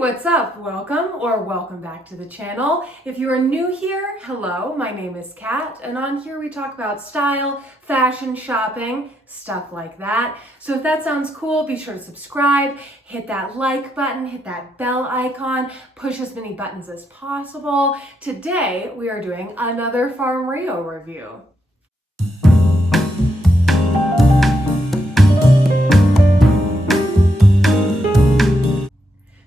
What's up? Welcome back to the channel. If you are new here, hello, my name is Kat, and on here we talk about style, fashion, shopping, stuff like that. So if that sounds cool, be sure to subscribe, hit that like button, hit that bell icon, push as many buttons as possible. Today we are doing another Farm Rio review.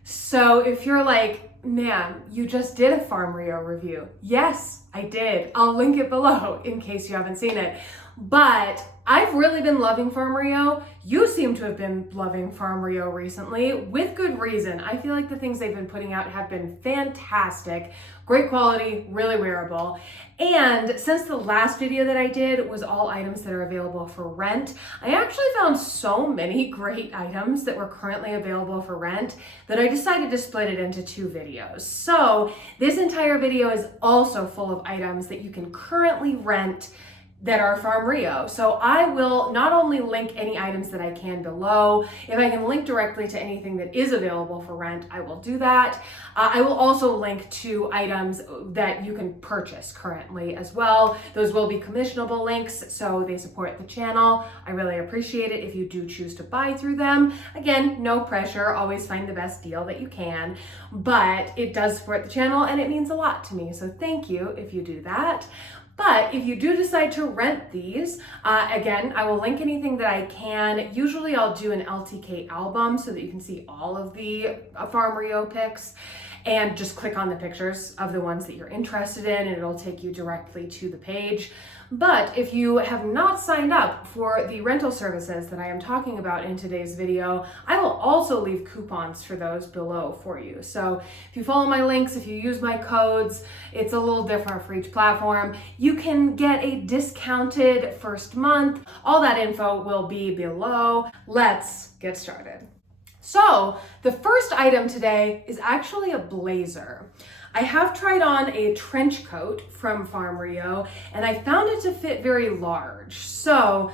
So if you're like, man, you just did a Farm Rio review. Yes, I did. I'll link it below in case you haven't seen it. But I've really been loving Farm Rio. You seem to have been loving Farm Rio recently with good reason. I feel like the things they've been putting out have been fantastic. Great quality, really wearable. And since the last video that I did was all items that are available for rent, I actually found so many great items that were currently available for rent that I decided to split it into two videos. So this entire video is also full of items that you can currently rent that are Farm Rio. So I will not only link any items that I can below, if I can link directly to anything that is available for rent, I will do that. I will also link to items that you can purchase currently as well. Those will be commissionable links, so they support the channel. I really appreciate it if you do choose to buy through them. Again, no pressure, always find the best deal that you can, but it does support the channel and it means a lot to me. So thank you if you do that. But if you do decide to rent these, again, I will link anything that I can. Usually I'll do an LTK album so that you can see all of the Farm Rio pics and just click on the pictures of the ones that you're interested in and it'll take you directly to the page. But if you have not signed up for the rental services that I am talking about in today's video, I will also leave coupons for those below for you. So if you follow my links, if you use my codes, it's a little different for each platform. You can get a discounted first month. All that info will be below. Let's get started. So the first item today is actually a blazer. I have tried on a trench coat from Farm Rio and I found it to fit very large. So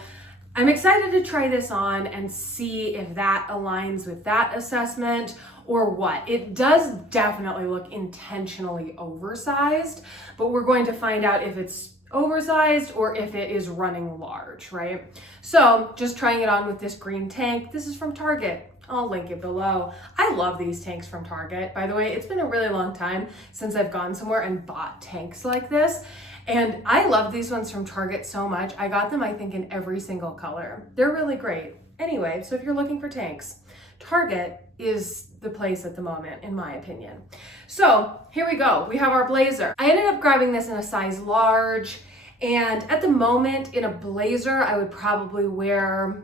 I'm excited to try this on and see if that aligns with that assessment or what. It does definitely look intentionally oversized, but we're going to find out if it's oversized or if it is running large, right? So just trying it on with this green tank. This is from Target. I'll link it below. I love these tanks from Target. By the way, it's been a really long time since I've gone somewhere and bought tanks like this. And I love these ones from Target so much. I got them, I think, in every single color. They're really great. Anyway, so if you're looking for tanks, Target is the place at the moment, in my opinion. So here we go. We have our blazer. I ended up grabbing this in a size large. And at the moment, in a blazer, I would probably wear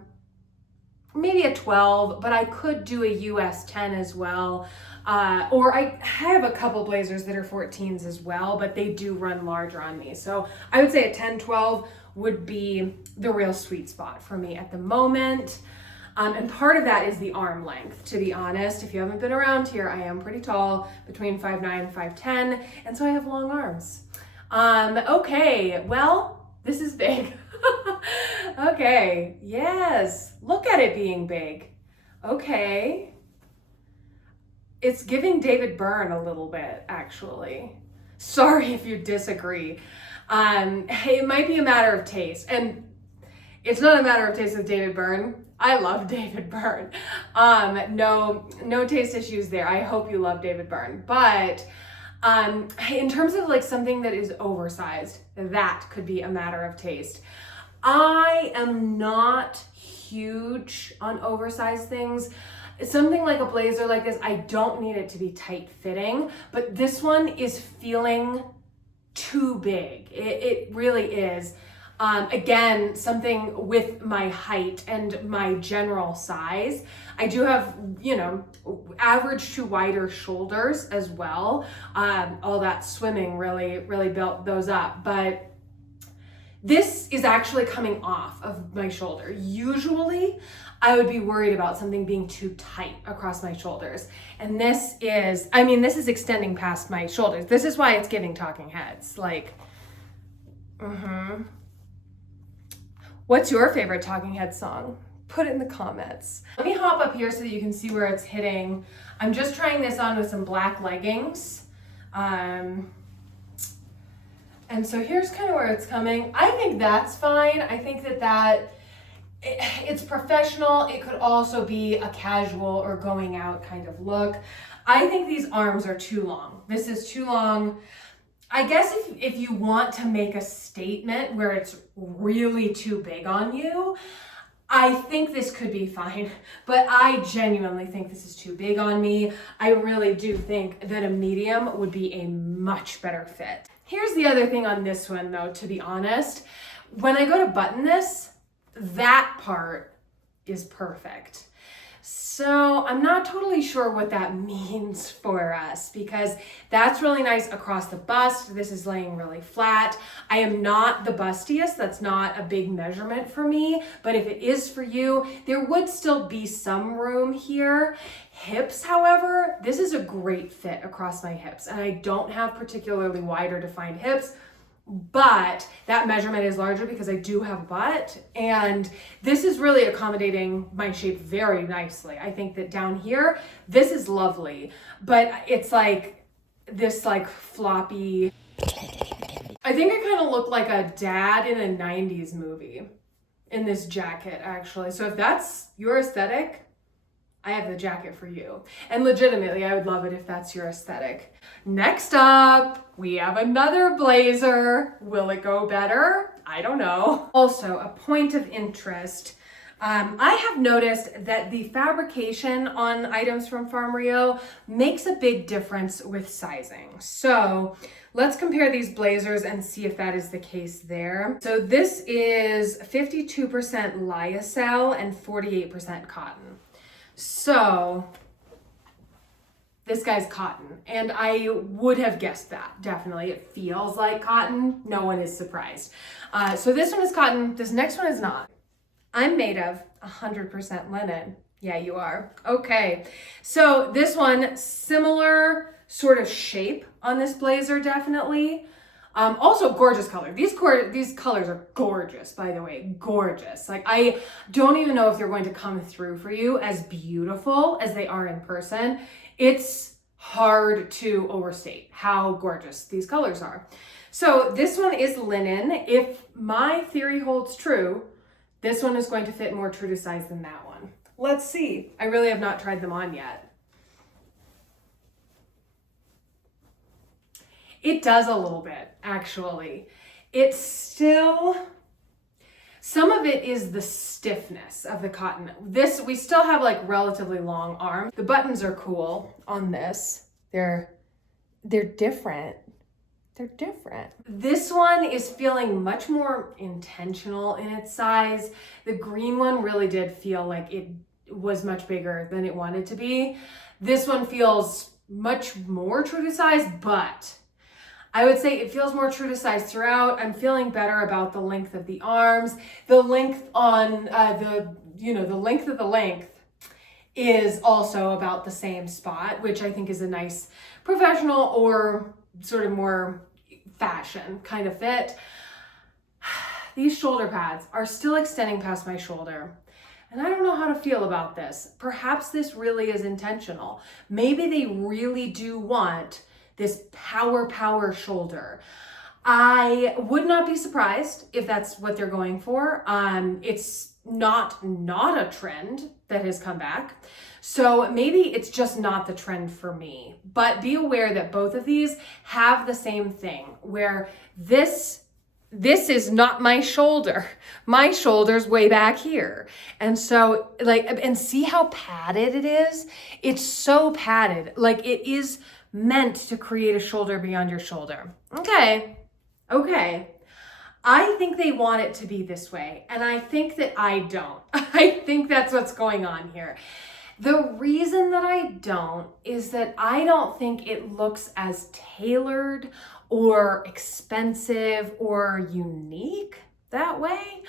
maybe a 12, but I could do a US 10 as well. Or I have a couple blazers that are 14s as well, but they do run larger on me. So I would say a 10, 12 would be the real sweet spot for me at the moment. And part of that is the arm length, to be honest. If you haven't been around here, I am pretty tall, between 5'9" and 5'10", and so I have long arms. Okay, well, this is big. Okay, yes, look at it being big. Okay. It's giving David Byrne a little bit, actually. Sorry if you disagree. It might be a matter of taste, and it's not a matter of taste with David Byrne. I love David Byrne. No taste issues there. I hope you love David Byrne, but in terms of like something that is oversized, that could be a matter of taste. I am not huge on oversized things. Something like a blazer like this, I don't need it to be tight fitting, but this one is feeling too big. It really is. Again, something with my height and my general size. I do have, average to wider shoulders as well. All that swimming really built those up, but this is actually coming off of my shoulder. Usually, I would be worried about something being too tight across my shoulders. And this is extending past my shoulders. This is why it's giving talking heads. Like, What's your favorite talking head song? Put it in the comments. Let me hop up here so that you can see where it's hitting I'm just trying this on with some black leggings. And so here's kind of where it's coming. I think that's fine. I think it's professional. It could also be a casual or going out kind of look. I think these arms are too long. This is too long. I guess if you want to make a statement where it's really too big on you, I think this could be fine, but I genuinely think this is too big on me. I really do think that a medium would be a much better fit. Here's the other thing on this one though, to be honest. When I go to button this, that part is perfect. So I'm not totally sure what that means for us because that's really nice across the bust. This is laying really flat. I am not the bustiest. That's not a big measurement for me, but if it is for you, there would still be some room here. Hips, however, this is a great fit across my hips, and I don't have particularly wide or defined hips, but that measurement is larger because I do have a butt, and this is really accommodating my shape very nicely. I think that down here, this is lovely, but it's like this like floppy. I think I kind of look like a dad in a 90s movie in this jacket, actually. So if that's your aesthetic, I have the jacket for you. And legitimately, I would love it if that's your aesthetic. Next up, we have another blazer. Will it go better? I don't know. Also, a point of interest. I have noticed that the fabrication on items from Farm Rio makes a big difference with sizing. So let's compare these blazers and see if that is the case there. So this is 52% lyocell and 48% cotton. So this guy's cotton, and I would have guessed that, definitely. It feels like cotton. No one is surprised. So this one is cotton. This next one is not. I'm made of 100% linen. Yeah, you are. Okay. So this one, similar sort of shape on this blazer, definitely. Also gorgeous color. These colors are gorgeous, by the way, gorgeous. Like I don't even know if they're going to come through for you as beautiful as they are in person. It's hard to overstate how gorgeous these colors are. So this one is linen. If my theory holds true, this one is going to fit more true to size than that one. Let's see. I really have not tried them on yet. It does a little bit, actually. It's still, some of it is the stiffness of the cotton. This, we still have like relatively long arms. The buttons are cool on this. They're different. They're different. This one is feeling much more intentional in its size. The green one really did feel like it was much bigger than it wanted to be. This one feels much more true to size, but I would say it feels more true to size throughout. I'm feeling better about the length of the arms. The length on the length of the length is also about the same spot, which I think is a nice professional or sort of more fashion kind of fit. These shoulder pads are still extending past my shoulder. And I don't know how to feel about this. Perhaps this really is intentional. Maybe they really do want this power shoulder. I would not be surprised if that's what they're going for. It's not a trend that has come back. So maybe it's just not the trend for me. But be aware that both of these have the same thing, where this is not my shoulder. My shoulder's way back here. And so and see how padded it is? It's so padded. Like it is meant to create a shoulder beyond your shoulder. Okay. I think they want it to be this way, and I think that I don't. I think that's what's going on here. The reason that I don't is that I don't think it looks as tailored or expensive or unique that way.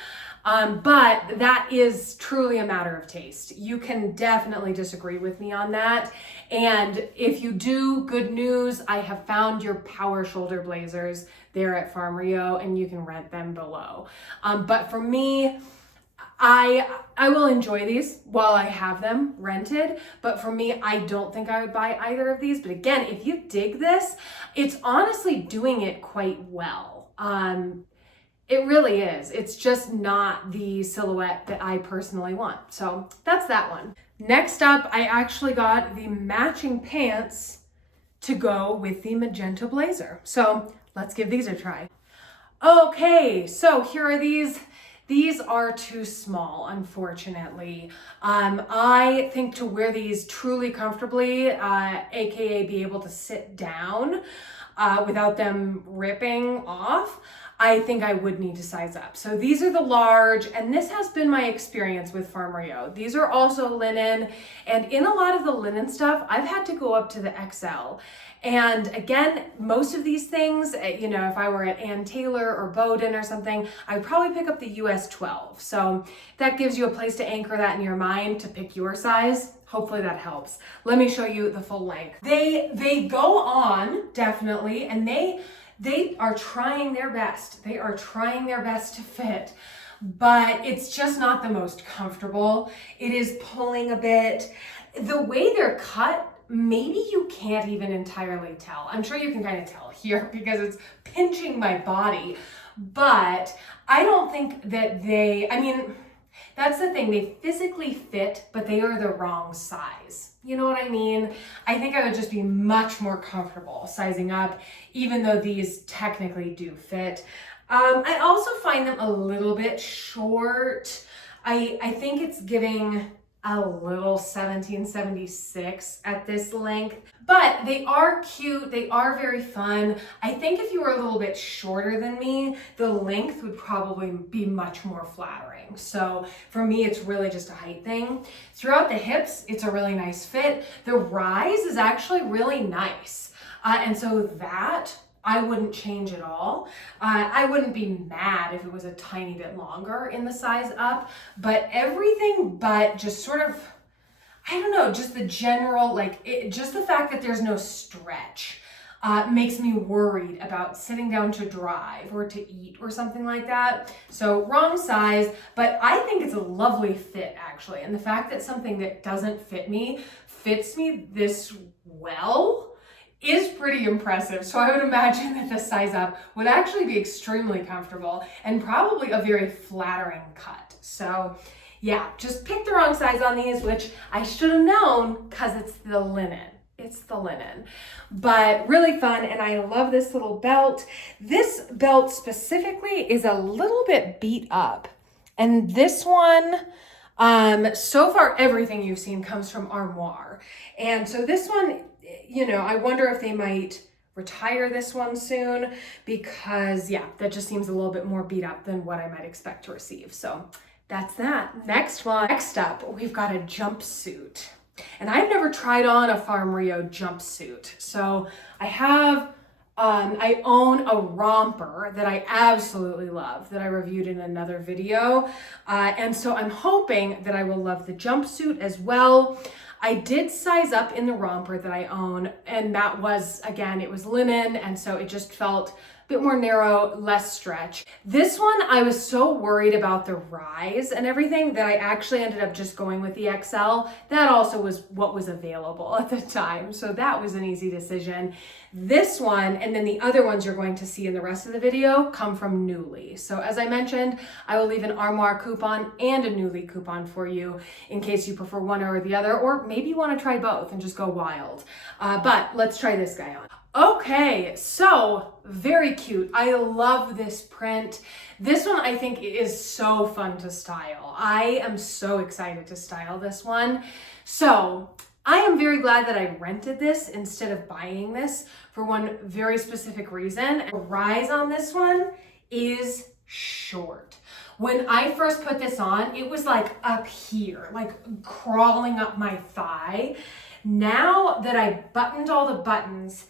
But that is truly a matter of taste. You can definitely disagree with me on that. And if you do, good news, I have found your power shoulder blazers there at Farm Rio, and you can rent them below. But for me, I will enjoy these while I have them rented, but for me, I don't think I would buy either of these. But again, if you dig this, it's honestly doing it quite well. It really is. It's just not the silhouette that I personally want. So that's that one. Next up, I actually got the matching pants to go with the magenta blazer. So let's give these a try. Okay, so here are these. These are too small, unfortunately. I think to wear these truly comfortably, AKA be able to sit down without them ripping off, I think I would need to size up. So these are the large, and this has been my experience with Farm Rio. These are also linen, and in a lot of the linen stuff, I've had to go up to the XL. And again, most of these things, you know, if I were at Ann Taylor or Bowden or something, I'd probably pick up the US 12. So that gives you a place to anchor that in your mind to pick your size. Hopefully that helps. Let me show you the full length. They go on, definitely, and they are trying their best. They are trying their best to fit, but it's just not the most comfortable. It is pulling a bit. The way they're cut, maybe you can't even entirely tell. I'm sure you can kind of tell here because it's pinching my body, but I don't think that I mean, that's the thing, they physically fit, but they are the wrong size. You know what I mean? I think I would just be much more comfortable sizing up, even though these technically do fit. I also find them a little bit short. I think it's giving a little 1776 at this length, but they are cute. They are very fun. I think if you were a little bit shorter than me, the length would probably be much more flattering. So for me, it's really just a height thing. Throughout the hips, it's a really nice fit. The rise is actually really nice. And so that I wouldn't change at all. I wouldn't be mad if it was a tiny bit longer in the size up, but everything but just sort of, I don't know, just the general, just the fact that there's no stretch makes me worried about sitting down to drive or to eat or something like that. So wrong size, but I think it's a lovely fit actually. And the fact that something that doesn't fit me fits me this well is pretty impressive. So I would imagine that the size up would actually be extremely comfortable and probably a very flattering cut. So yeah, just pick the wrong size on these, which I should have known because it's the linen. It's the linen, but really fun. And I love this little belt. This belt specifically is a little bit beat up. And this one, so far everything you've seen comes from Armoire. And so this one, you know, I wonder if they might retire this one soon because yeah, that just seems a little bit more beat up than what I might expect to receive. So that's that. Next up, we've got a jumpsuit. And I've never tried on a Farm Rio jumpsuit. So I own a romper that I absolutely love that I reviewed in another video. And so I'm hoping that I will love the jumpsuit as well. I did size up in the romper that I own, and that was, again, it was linen, and so it just felt a bit more narrow, less stretch. This one, I was so worried about the rise and everything that I actually ended up just going with the XL. That also was what was available at the time, so that was an easy decision. This one, and then the other ones you're going to see in the rest of the video, come from Nuuly. So as I mentioned, I will leave an Armoire coupon and a Nuuly coupon for you in case you prefer one or the other, or maybe you want to try both and just go wild. But let's try this guy on. Okay, so very cute. I love this print. This one I think is so fun to style. I am so excited to style this one. So I am very glad that I rented this instead of buying this for one very specific reason. The rise on this one is short. When I first put this on, it was like up here, like crawling up my thigh. Now that I buttoned all the buttons,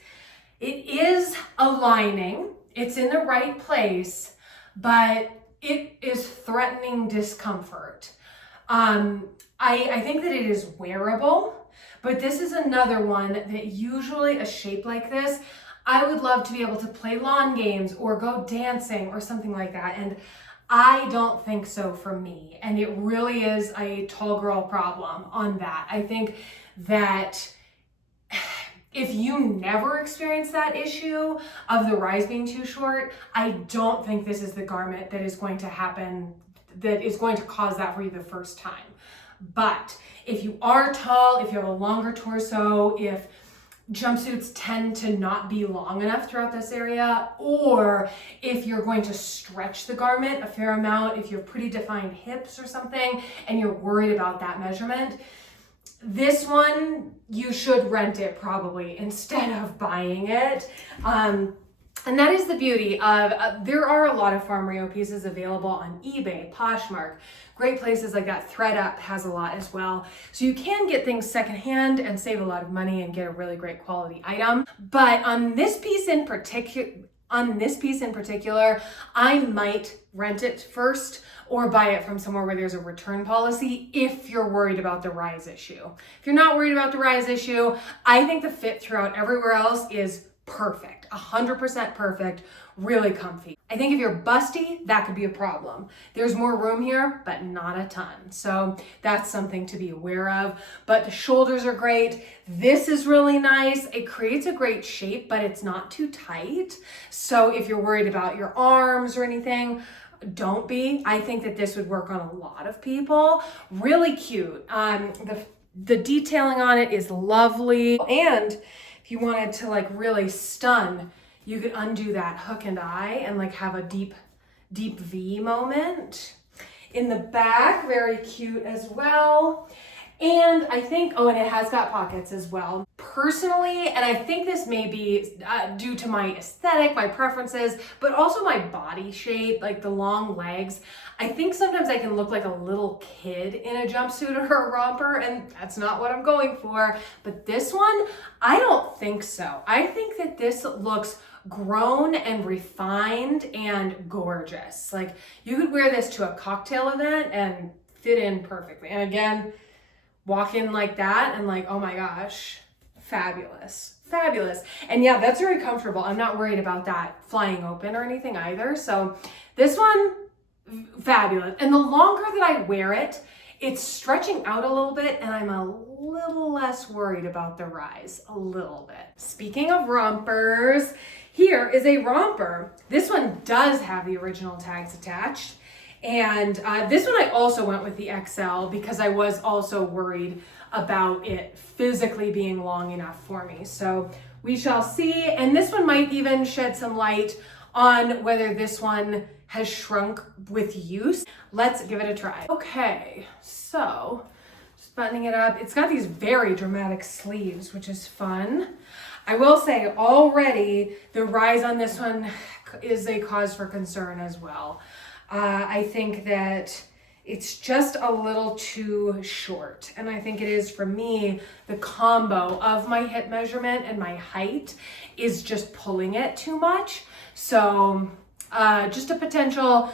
it is aligning, it's in the right place, but it is threatening discomfort. I think that it is wearable, but this is another one that usually a shape like this, I would love to be able to play lawn games or go dancing or something like that. And I don't think so for me. And it really is a tall girl problem on that. I think that if you never experience that issue of the rise being too short, I don't think this is the garment that is going to happen, that is going to cause that for you the first time. But if you are tall, if you have a longer torso, if jumpsuits tend to not be long enough throughout this area, or if you're going to stretch the garment a fair amount, if you have pretty defined hips or something and you're worried about that measurement, this one you should rent it probably instead of buying it. And that is the beauty of, there are a lot of Farm Rio pieces available on eBay, Poshmark, great places like that. ThreadUp has a lot as well. So you can get things secondhand and save a lot of money and get a really great quality item. But on this piece in particular, I might rent it first or buy it from somewhere where there's a return policy if you're worried about the rise issue. If you're not worried about the rise issue, I think the fit throughout everywhere else is perfect, 100% perfect, really comfy. I think if you're busty, that could be a problem. There's more room here, but not a ton. So that's something to be aware of. But the shoulders are great. This is really nice. It creates a great shape, but it's not too tight. So if you're worried about your arms or anything, don't be. I think that this would work on a lot of people. Really cute. The detailing on it is lovely. And if you wanted to like really stun, you could undo that hook and eye and like have a deep V moment. In the back, very cute as well. And I think, oh, and it has got pockets as well. Personally, and I think this may be due to my aesthetic, my preferences, but also my body shape, like the long legs. I think sometimes I can look like a little kid in a jumpsuit or a romper, and that's not what I'm going for. But this one, I don't think so. I think that this looks grown and refined and gorgeous. Like you could wear this to a cocktail event and fit in perfectly. And again, walk in like that and like, oh my gosh, fabulous. And yeah, that's very comfortable. I'm not worried about that flying open or anything either. So this one, fabulous. And the longer that I wear it, it's stretching out a little bit and I'm a little less worried about the rise, a little bit. Speaking of rompers, here is a romper. This one does have the original tags attached. And this one I also went with the XL because I was also worried about it physically being long enough for me. So we shall see. And this one might even shed some light on whether this one has shrunk with use. Let's give it a try. Okay, so just buttoning it up. It's got these very dramatic sleeves, which is fun. I will say already the rise on this one is a cause for concern as well. I think that it's just a little too short. And I think it is for me, the combo of my hip measurement and my height is just pulling it too much. So just a potential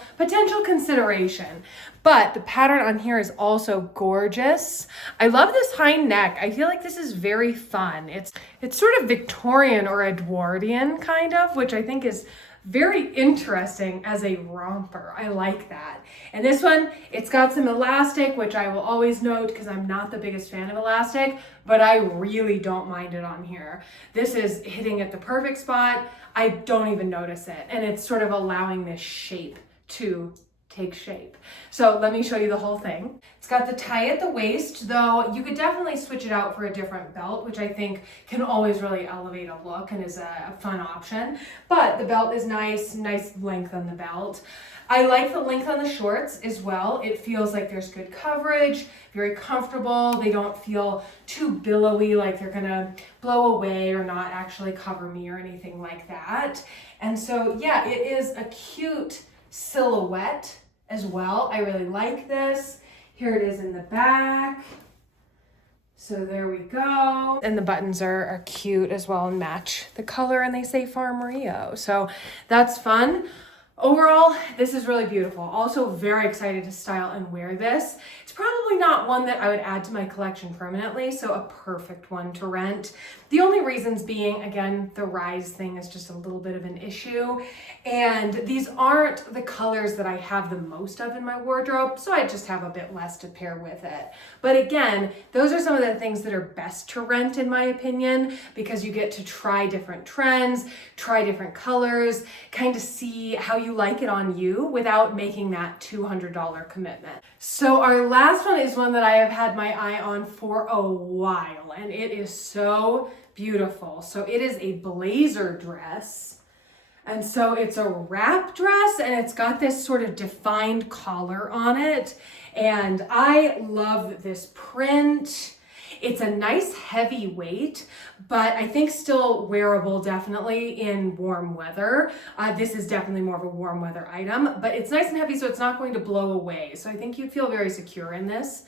consideration. But the pattern on here is also gorgeous. I love this high neck. I feel like this is very fun. It's sort of Victorian or Edwardian kind of, which I think is very interesting as a romper. I like that. And this one, it's got some elastic, which I will always note because I'm not the biggest fan of elastic, but I really don't mind it on here. This is hitting at the perfect spot. I don't even notice it. And it's sort of allowing this shape to take shape. So let me show you the whole thing. It's got the tie at the waist, though you could definitely switch it out for a different belt, which I think can always really elevate a look and is a fun option. But the belt is nice length on the belt. I like the length on the shorts as well. It feels like there's good coverage, very comfortable. They don't feel too billowy, like they're gonna blow away or not actually cover me or anything like that. And so yeah, it is a cute silhouette as well. I really like this. Here it is in the back. So there we go. And the buttons are cute as well and match the color, and they say Farm Rio. So that's fun. Overall, this is really beautiful. Also very excited to style and wear this. It's probably not one that I would add to my collection permanently, so a perfect one to rent. The only reasons being, again, the rise thing is just a little bit of an issue. And these aren't the colors that I have the most of in my wardrobe, so I just have a bit less to pair with it. But again, those are some of the things that are best to rent in my opinion, because you get to try different trends, try different colors, kind of see how you like it on you without making that $200 commitment. So our last one is one that I have had my eye on for a while, and it is so beautiful. So it is a blazer dress. And so it's a wrap dress, and it's got this sort of defined collar on it. And I love this print. It's a nice heavy weight, but I think still wearable definitely in warm weather. This is definitely more of a warm weather item, but it's nice and heavy, so it's not going to blow away. So I think you'd feel very secure in this.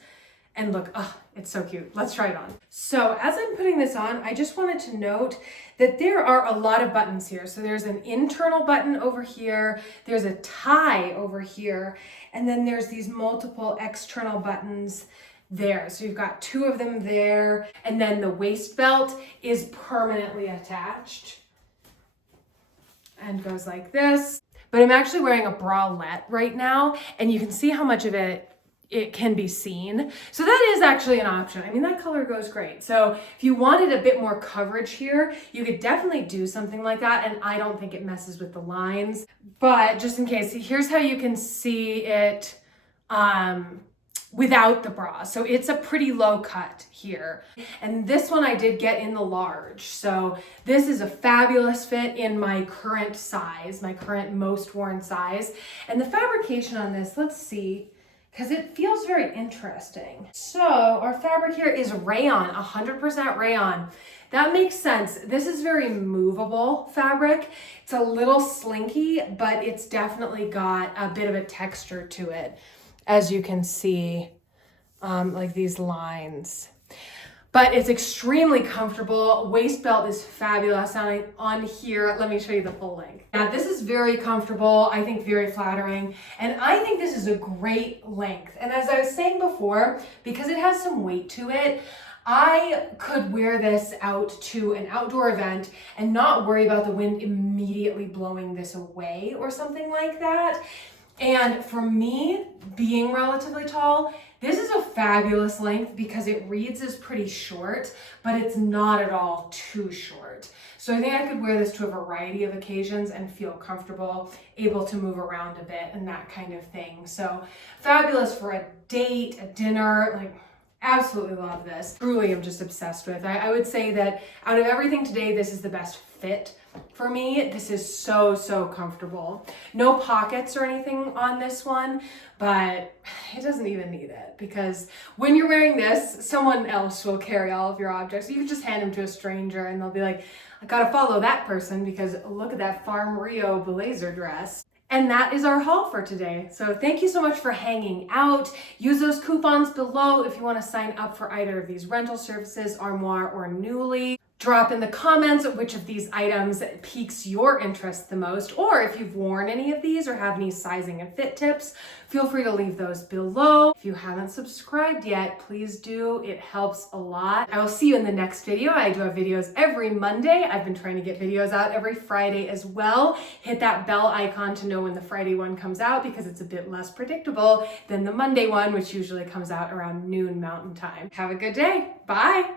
And look, oh, it's so cute. Let's try it on. So as I'm putting this on, I just wanted to note that there are a lot of buttons here. So there's an internal button over here, there's a tie over here, and then there's these multiple external buttons there. So you've got two of them there, and then the waist belt is permanently attached and goes like this. But I'm actually wearing a bralette right now, and you can see how much of it can be seen. So that is actually an option. I mean, that color goes great. So if you wanted a bit more coverage here, you could definitely do something like that. And I don't think it messes with the lines, but just in case, here's how you can see it without the bra. So it's a pretty low cut here. And this one I did get in the large. So this is a fabulous fit in my current size, my current most worn size. And the fabrication on this, let's see, because it feels very interesting. So our fabric here is rayon, 100% rayon. That makes sense. This is very movable fabric. It's a little slinky, but it's definitely got a bit of a texture to it, as you can see, like these lines. But it's extremely comfortable. Waist belt is fabulous on here. Let me show you the full length. Now this is very comfortable, I think very flattering, and I think this is a great length. And as I was saying before, because it has some weight to it, I could wear this out to an outdoor event and not worry about the wind immediately blowing this away or something like that. And for me, being relatively tall, this is a fabulous length because it reads as pretty short, but it's not at all too short. So I think I could wear this to a variety of occasions and feel comfortable, able to move around a bit and that kind of thing. So fabulous for a date, a dinner, like absolutely love this. Truly, I'm just obsessed with. I would say that out of everything today, this is the best fit for me. This is so, so comfortable. No pockets or anything on this one, but it doesn't even need it because when you're wearing this, someone else will carry all of your objects. You can just hand them to a stranger and they'll be like, I gotta follow that person because look at that Farm Rio blazer dress. And that is our haul for today. So thank you so much for hanging out. Use those coupons below if you want to sign up for either of these rental services, Armoire or Nuuly. Drop in the comments which of these items piques your interest the most, or if you've worn any of these or have any sizing and fit tips, feel free to leave those below. If you haven't subscribed yet, please do. It helps a lot. I will see you in the next video. I do have videos every Monday. I've been trying to get videos out every Friday as well. Hit that bell icon to know when the Friday one comes out because it's a bit less predictable than the Monday one, which usually comes out around noon Mountain Time. Have a good day. Bye.